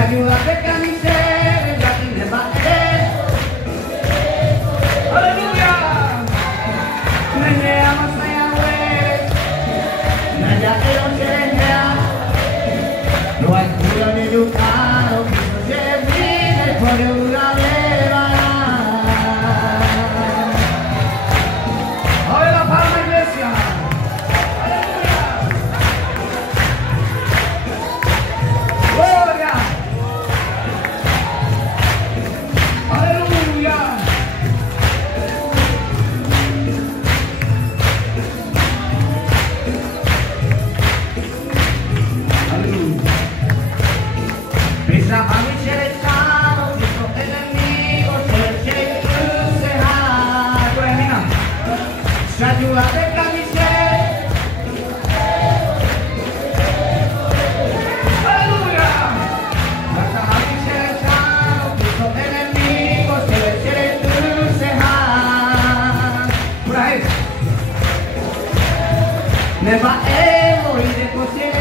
ayúdate que a mi ser ya tiene bater. Aleluya. Menea masaya we. Naya ero sherenea. No hay cura ni yucaro. Cristo se vive por una leva. Ahora la palma iglesia. Ayúdate que a mi ser. Aleluya. Hasta a mi ser sano, Cristo enemigo, se le quiere crucejar. Por ahí. Me va a y de cocina.